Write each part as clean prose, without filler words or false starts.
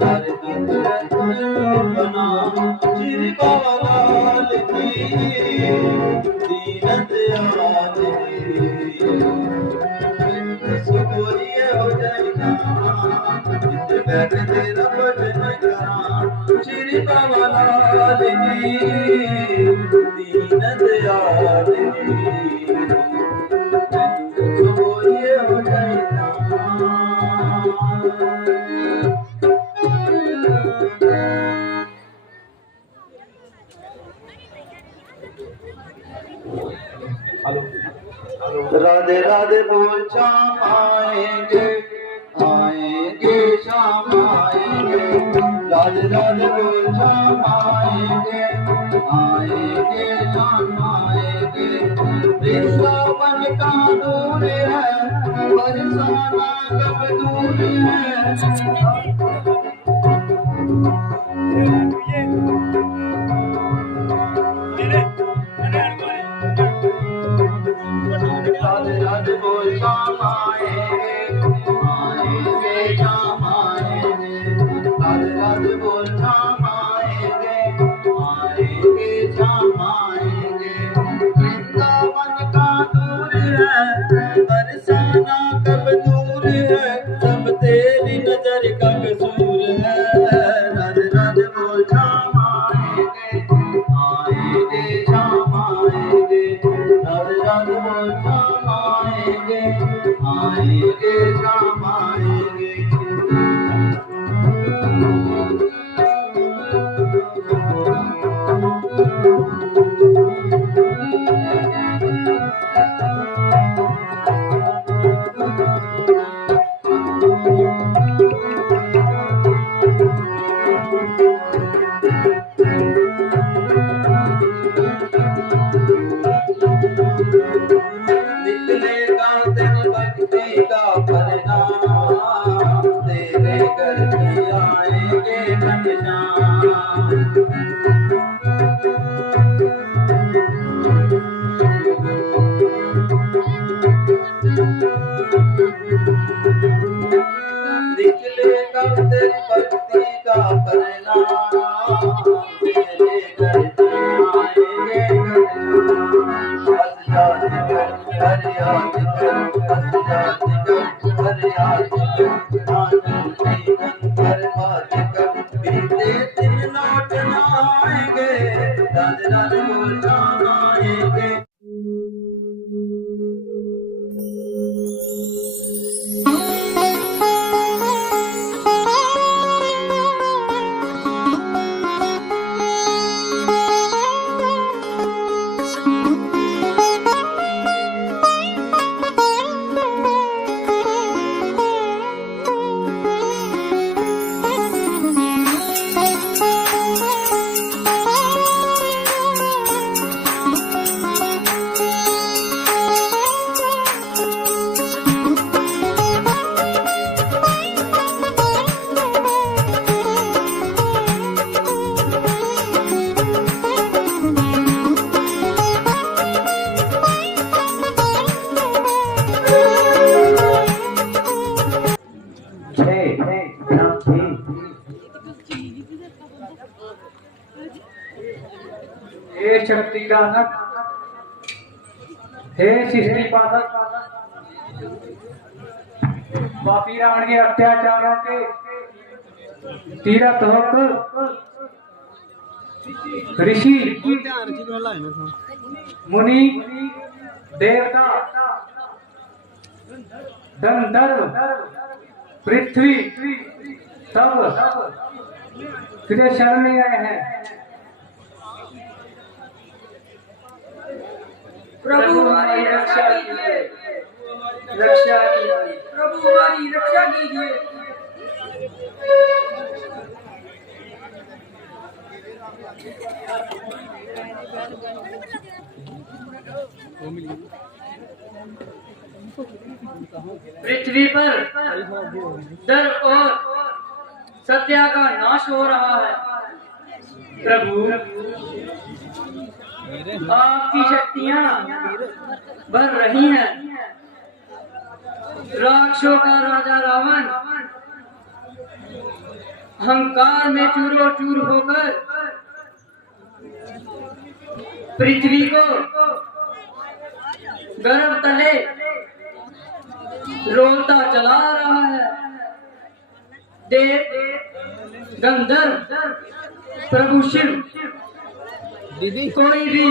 सारे दुख बना श्री बाबा लाल की दीन दयाल सुबोरिए हो जाएगा जित बैठ तेरा भजन करा श्री बाबा लाल की दीन दयाल सुबोरिए हो जाएगा। राधे राधे बोल शाम आएंगे आएंगे शाम आएंगे राधे राधे बोल शाम आएंगे आएंगे शाम आएंगे वृंदावन का दूर है बरसाना कब दूर है राधे राधे बोल शाम आएंगे आएंगे शाम आएंगे राधे राधे बोल शाम आएंगे आएंगे शाम आएंगे वृंदावन का दूर है बरसाना कब दूर है सब तेरी नजर का कसूर है राधे राधे बोल शाम आएंगे आएंगे शाम आएंगे राधे राधे बोल शाम आएंगे आएंगे शाम आएंगे। हे शक्ति दानक हे सृष्टि पालक पापी रावण के अत्याचारों के तीरथ होकर ऋषि मुनि देवता गंधर्व पृथ्वी सब तेरे शरण में आए हैं। प्रभु हमारी रक्षा कीजिए, रक्षा कीजिए, प्रभु हमारी रक्षा कीजिए। पृथ्वी पर डर और सत्या का नाश हो रहा है। प्रभु आपकी शक्तियां बढ़ रही हैं। राक्षसों का राजा रावण अहंकार में चूरो चूर होकर पृथ्वी को गर्भ तले रोलता चला रहा है। देव गंधर्व प्रभु शिव कोई भी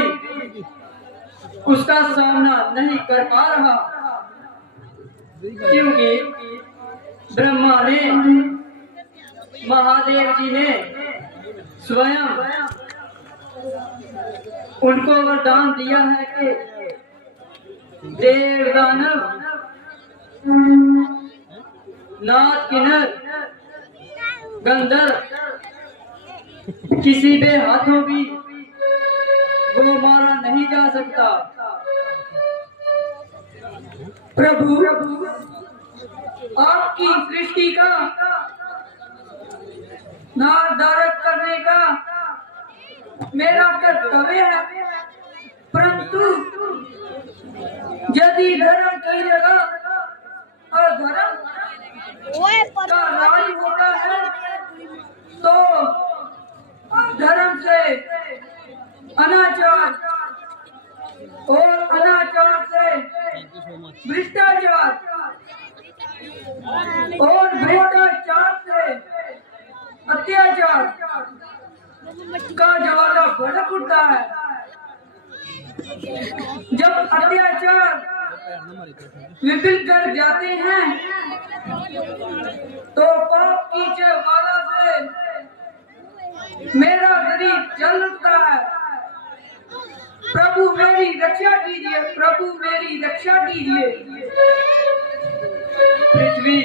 उसका सामना नहीं कर पा रहा, क्योंकि ब्रह्मा ने, महादेव जी ने स्वयं उनको वरदान दिया है कि देव दानव नाथ किन्नर गंधर्व किसी भी हाथों भी वो मारा नहीं जा सकता। प्रभु आपकी सृष्टि का नारदारक करने का मेरा कर्तव्य है, परंतु यदि धर्म की जगह अधर्म का राज होता है तो धर्म से अनाचार और अनाचार से भ्रष्टाचार और भ्रष्टाचार से अत्याचार का ज्वाला भड़क उठता है। जब अत्याचार विफल कर जाते हैं तो पाप की ज्वाला से मेरा शरीर जल उठता है। प्रभु मेरी रक्षा कीजिए, प्रभु मेरी रक्षा कीजिए। पृथ्वी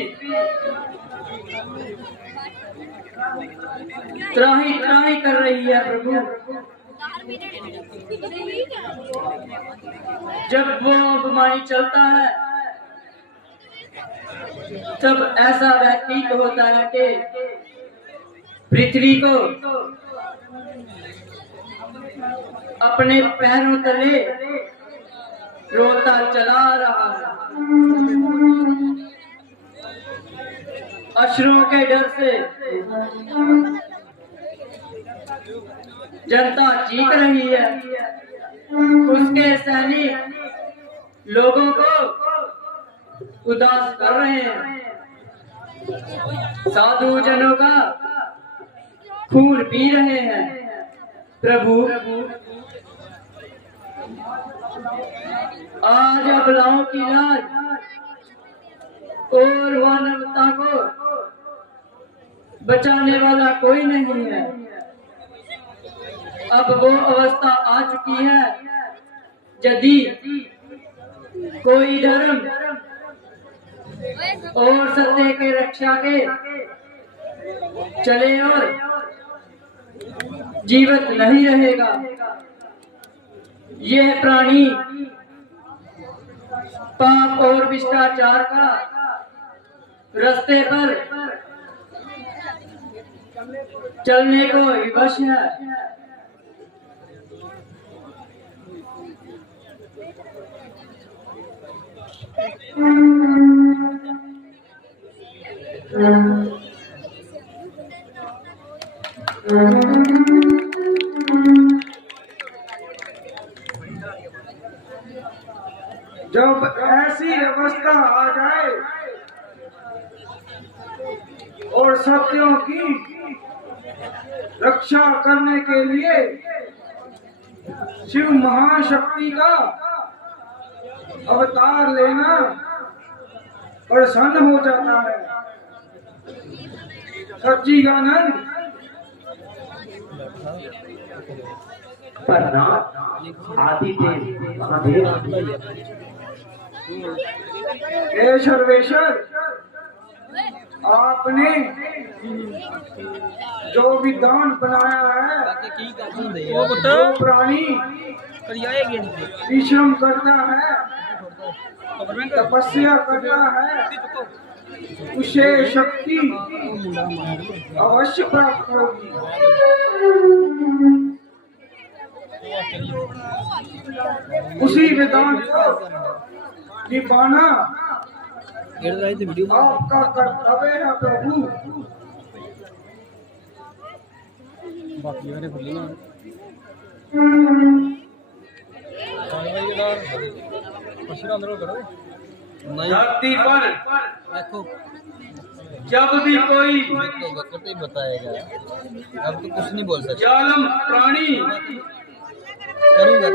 त्राही त्राही कर रही है प्रभु। जब वो बीमारी चलता है तब ऐसा व्यतीत होता है कि पृथ्वी को अपने पैरों तले रोता चला रहा है। अश्रुओं के डर से जनता चीख रही है। उसके सैनिक लोगों को उदास कर रहे हैं। साधु जनों का खून पी रहे हैं। प्रभु आज अबलाओं की लाज और मानवता को बचाने वाला कोई नहीं है। अब वो अवस्था आ चुकी है यदि कोई धर्म और सत्य के रक्षा के चले और जीवित नहीं रहेगा। यह प्राणी पाप और भ्रष्टाचार का रास्ते पर चलने को विवश है। जब ऐसी अवस्था आ जाए और सत्यों की रक्षा करने के लिए शिव महाशक्ति का अवतार लेना प्रसन्न हो जाता है। सच्चिदानंद आदिदेव महादेव हे सर्वेश्वर, आपने जो विधान बनाया है वो प्राणी परिश्रम करता है, तपस्या करता है, उसे शक्ति अवश्य प्राप्त होगी। उसी विधान को निभाना आपका कर्तव्य है प्रभु। बाकी वाले खुले ना अंदर करो धरती पर देखो जब भी कोई वक्त ही बताएगा अब तो कुछ नहीं बोल सकते जालम प्राणी करूंगा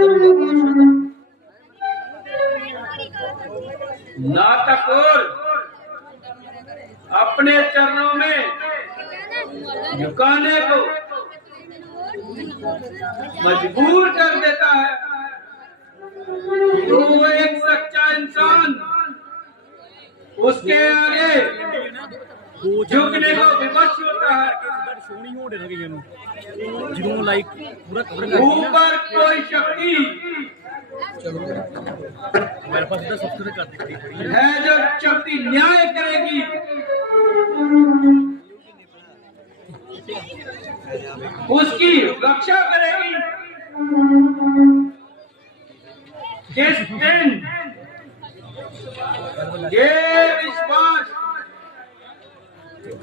नाटकोर अपने चरणों में झुकाने को मजबूर कर देता है तो वो एक सच्चा इंसान उसके आगे झुकने को विवश होता है। जिन्होंने लाइक पूरा ऊपर कोई शक्ति मेरे पास तो सबसे कर दिखती है जो शक्ति न्याय करेगी, उसकी रक्षा करेगी। जिस दिन ये विश्वास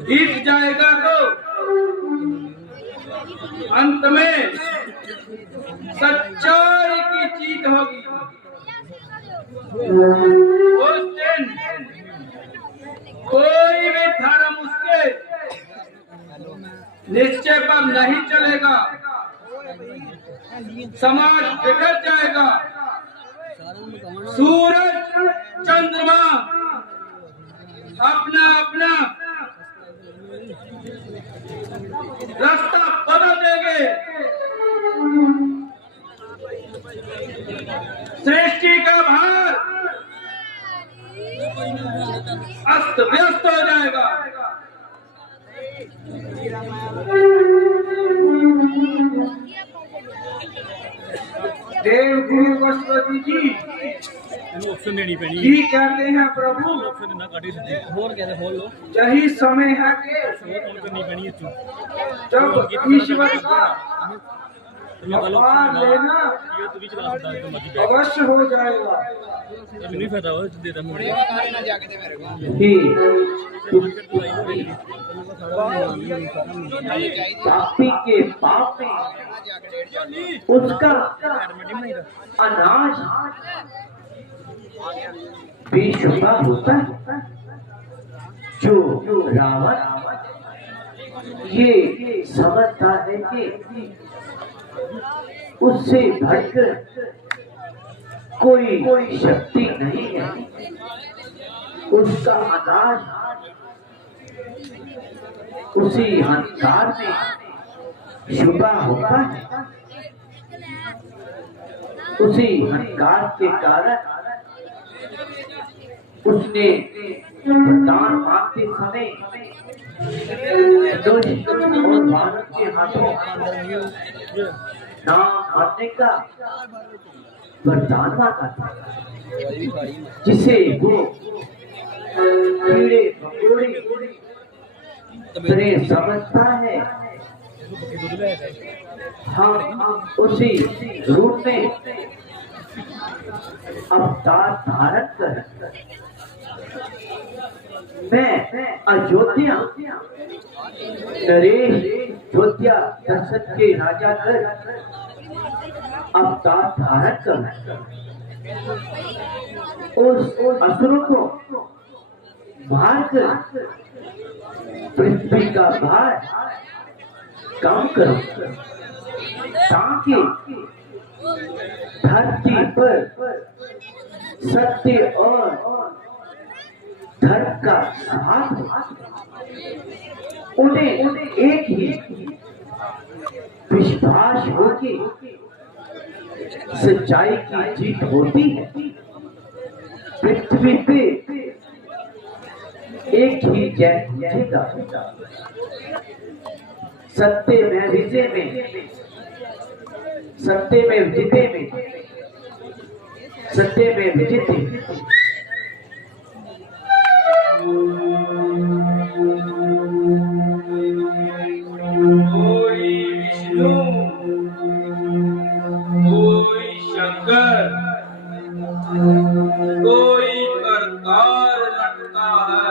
जीत जाएगा तो अंत में सच्चाई की जीत होगी। उस दिन कोई भी धर्म उसके निश्चय पर नहीं चलेगा, समाज बिगड़ जाएगा। सूरज चंद्रमा अपना अपना रास्ता बदल देंगे। सृष्टि का भार अस्त व्यस्त हो जाएगा। देव गुरु बसवती जी ऑप्शन देनी पैनी जी कहते हैं प्रभु ऑप्शन देना काटे सीधे होर कहते होल लो यही समय है कि ऑन करनी पैनी है जब ईश्वर का अवतार लेना ये तो भी चला सकता है तो मर्जी अवश्य हो जाएगा। अब नहीं फायदा हो देता मुझे पापी के पाप में उसका अनाज बेशुबा होता है। जो रावण ये समझता है कि उससे बढ़कर कोई शक्ति नहीं है, उसका अनाज उसी अहंकार में छुपा होता है। उसी अहंकार के कारण उसने वरदान मांगते समय दुष्ट और भारत के हाथों नाम मानने का वरदान मांगा था, जिसे वो कीड़े मकोड़े तरह समझता है। हम उसी रूप में अवतार धारण कर मैं अयोध्या नरेश अयोध्या दशरथ के राजा कर अवतार धारण कर उस असुरों को मारकर पृथ्वी का भार कम करो, ताकि धरती पर सत्य और धर्म का साथ उन्हें एक ही विश्वास हो कि सच्चाई की जीत होती है। पृथ्वी पे एक ही जय जीतेगा, सत्य में विजय में, सत्य में विजय में, सत्य में विजय। कोई विष्णु कोई शंकर कोई करतार रखता है,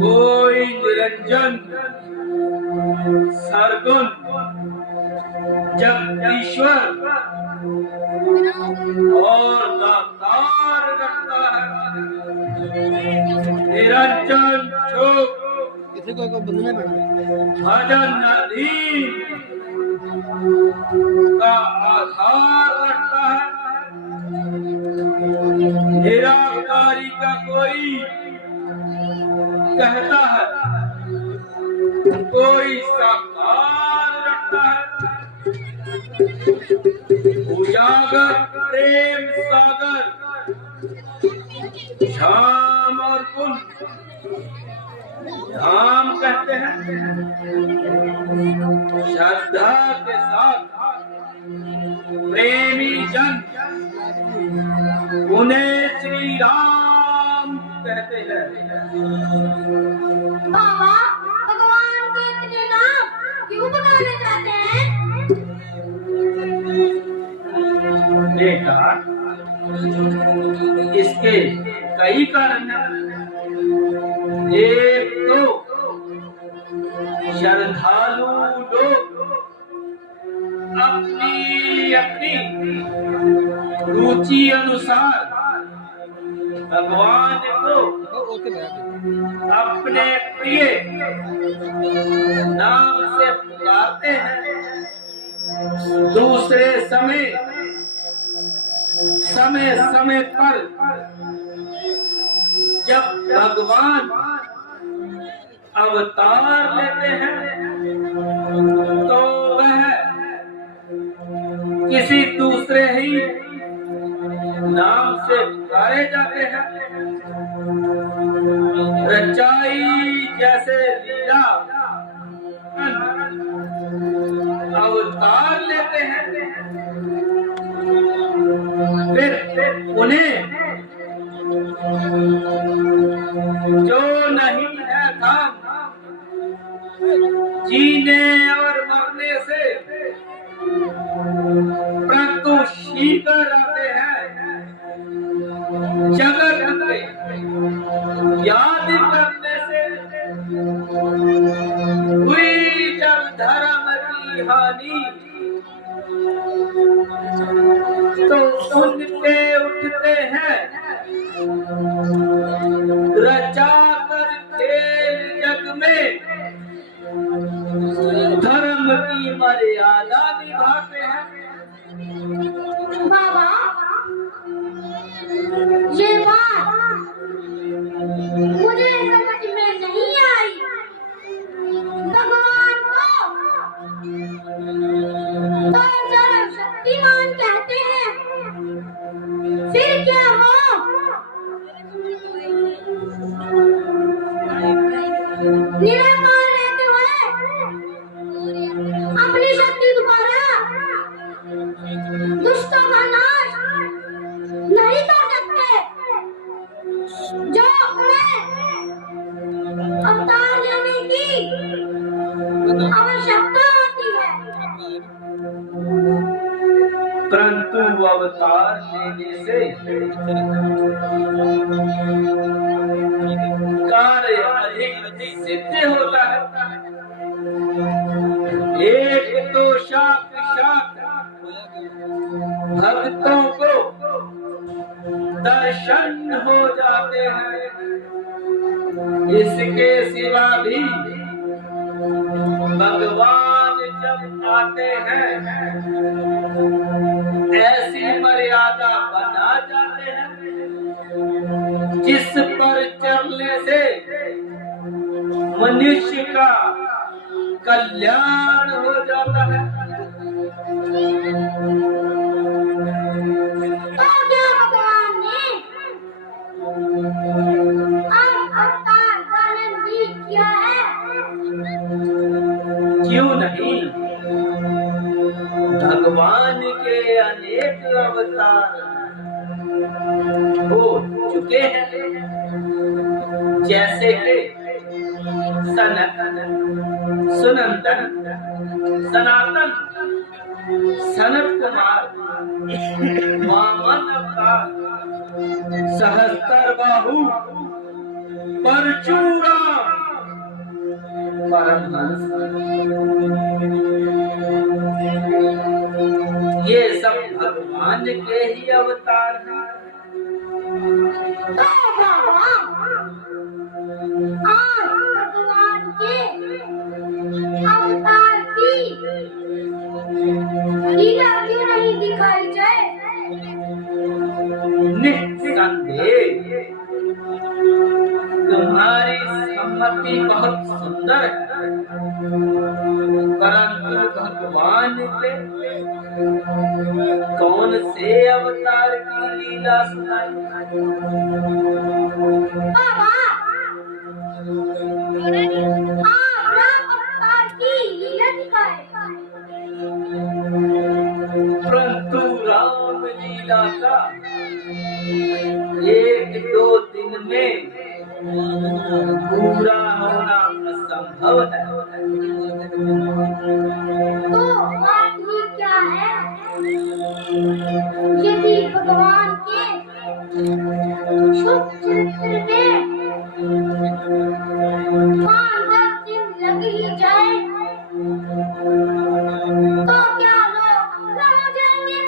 कोई निरंजन सरगुण जगदीश्वर और दातार रखता है। निरंजन चुप भजन नदी का आधार रखता है। निराकारी का कोई कहता है, कोई साकार रखता है। उजागर प्रेम सागर शाम और कुल धाम कहते हैं। श्रद्धा के साथ प्रेमी जन उन्हें श्री राम कहते हैं। बाबा, भगवान के इतने नाम क्यों बताने चाहते हैं? बेटा, इसके कई कारण हैं। एक तो श्रद्धालु लोग अपनी अपनी रुचि अनुसार भगवान को अपने प्रिय नाम से पुकारते हैं। दूसरे समय समय पर जब भगवान अवतार लेते हैं तो वह किसी दूसरे ही नाम से पुकारे जाते हैं। रचाई जैसे लीला अवतार लेते हैं, फिर उन्हें जो नहीं है काम जीने और मरने से परंतु शीकर आते हैं। जगत के याद करने से हुई जब धर्म की हानि तो उनके उठते हैं रचा कर खेल जग में, धर्म की मर्यादा निभाते हैं। बाबा, ये बात मुझे समझ में नहीं आई। भगवान को तो जड़ शक्तिमान कहते हैं, फिर क्या हो? निराकार रहते हुए अपनी शक्ति द्वारा दुष्टों का नाश नहीं कर सकते, जो उन्हें अवतार लेने की आवश्यकता होती है। परंतु अवतार लेने से कार्य अधिक सिद्ध होता है। एक तो साक्षात भक्तों को दर्शन हो जाते हैं, इसके सिवा भी भगवान जब आते हैं ऐसी मर्यादा बना जाते हैं जिस पर चलने से मनुष्य का कल्याण हो जाता है। तो क्या भगवान ने अवतार पालन भी किया है? क्यों नहीं, भगवान के अनेक अवतार हो चुके हैं, जैसे कि सनत, सुनंदन, सनातन, सनत कुमार, वामन अवतार, सहस्त्र बाहु, परशुराम, परमहंस, ये सब भगवान के ही अवतार हैं। तो बाबा आज भगवान के अवतार की लीला क्यों नहीं दिखाई जाए? निस्संदेह तुम्हारी सम्मति बहुत सुंदर है, परंतु भगवान के कौन से अवतार की लीला सुनाई? बाबा आप राम अवतार की लीला दिखाए। परंतु राम लीला का 1-2 दिन में पूरा होना असंभव है। तो बात ही क्या है? यदि भगवान के शुभ चरित्र में 5-10 दिन लग ही जाए तो क्या लोग पूरा हो जाएंगे?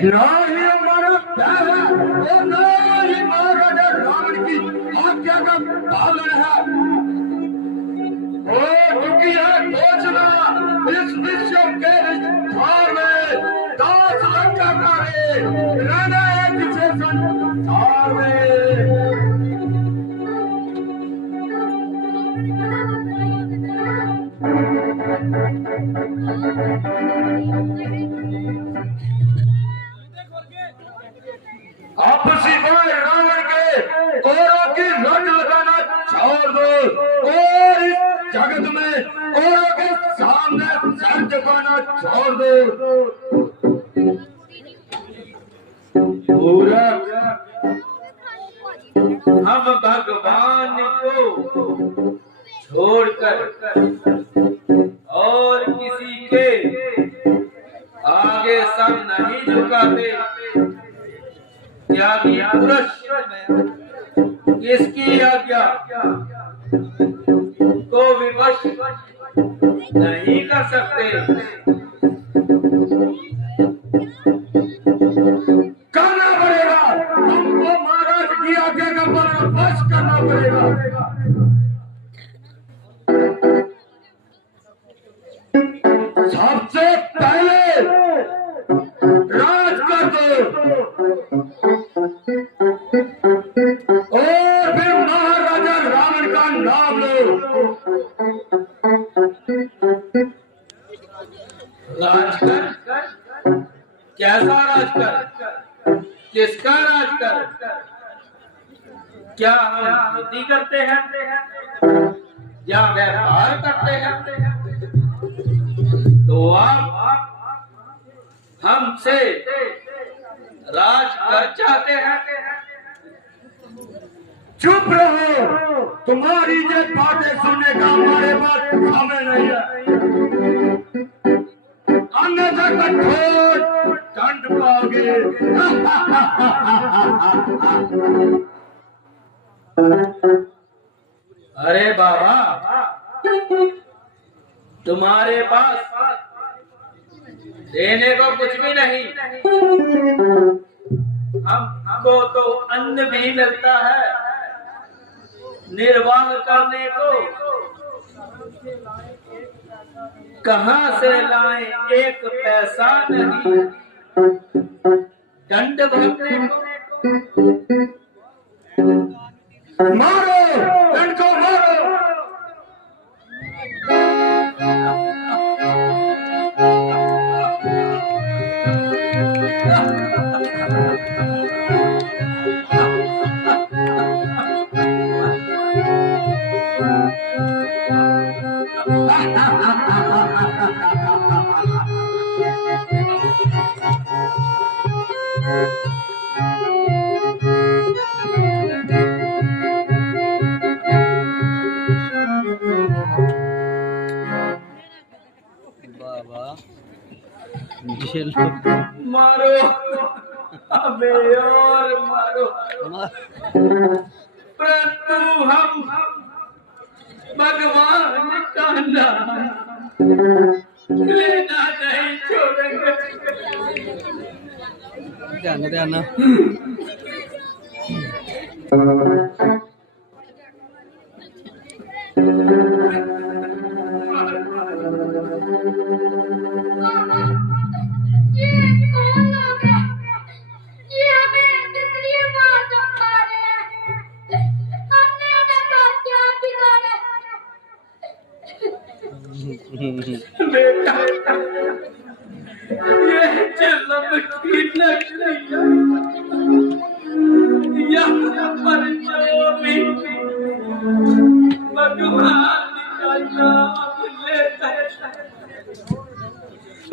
ना ही हमारा प्यार है और ना ही महाराजा रावण की आज्ञा का पालन है। और चुकी है घोषणा इस विश्व के विस्तार में 10 लंका का रहना है किसे संसार में। आपसी भाई रावण के औरों की रट लगाना छोड़ दो और इस जगत में औरों के सामने सर झुकाना छोड़ दो। पूरा हम भगवान को छोड़कर और किसी के आगे सर नहीं झुकाते। त्यागी पुरुष किसकी आज्ञा को विवश नहीं कर सकते। करना पड़ेगा, हमको महाराज की आज्ञा का बस करना पड़ेगा। सबसे पहले राज कर दो और फिर महाराजा रावण का नाम लो। राजकर? कैसा राजकर? किसका राजकर? क्या हम बुद्धि करते हैं या व्यवहार करते हैं? तो आप हमसे राज कर चाहते हैं चुप रहो, तुम्हारी ये बातें सुनने का हमारे पास समय नहीं है, अन्यथा कठोर दंड पाओगे। अरे बाबा, तुम्हारे पास देने को कुछ भी नहीं, हमको तो अन्न भी मिलता है, निर्वाह करने को कहाँ से लाएं, एक पैसा नहीं, दंड भरने को। मारो, दंड को मारो। बाबा ये लोग मारो हमें और मारो, परंतु हम भगवान का नाम लेना नहीं छोड़ेंगे। ध्यान ध्यान ये कौन लोग हैं? ये हमें कितनी बार धमका रहे हैं? हमने उन्हें क्या बिगाड़ा? बेटा, ये जन्म की लक्ष्मी यहाँ पर जो भी भगवान का नाम लेता है,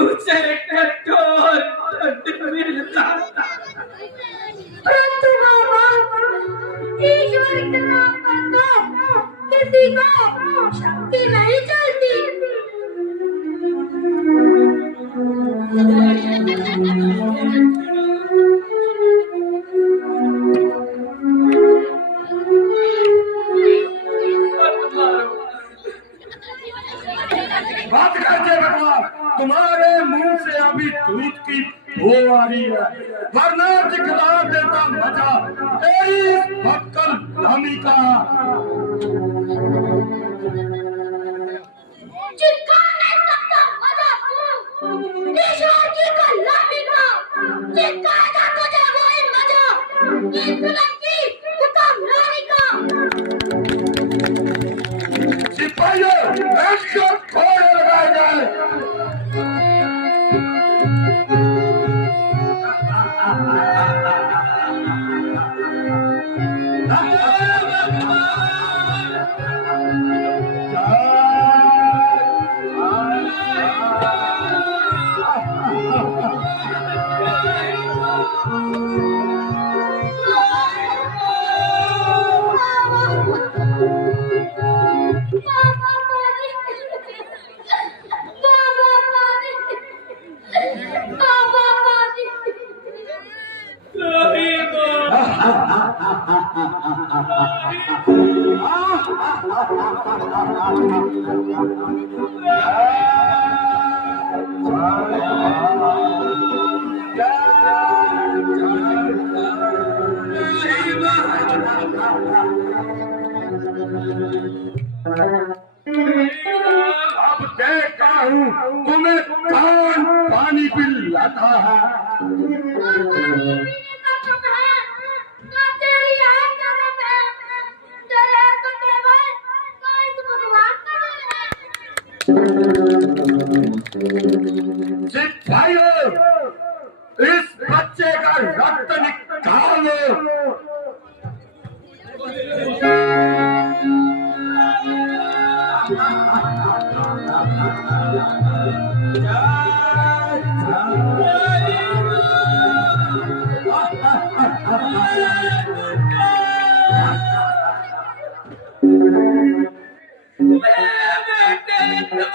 उसे कठोर दंड मिलता है। परंतु बाबा, ईश्वर के नाम पर तो किसी को शक्ति नहीं चलती। बात करते भगवान, तुम्हारे मुंह से अभी दूध की बू आ रही है, वरना दिखला देता मजा तेरी भक्कल नामी का। जिसका नहीं सकता मजा ईश्वर की गुलामी का, जिसका था तुझे वही मजा इस दुल्हन की हुक्मरानी का। सिपाहियों, इसको थोड़े लगाए जाए। अब देखता हूँ तुम्हें कौन पानी पिलाता है। सिपाहियों, इस बच्चे का रक्त निकालो। Thank you.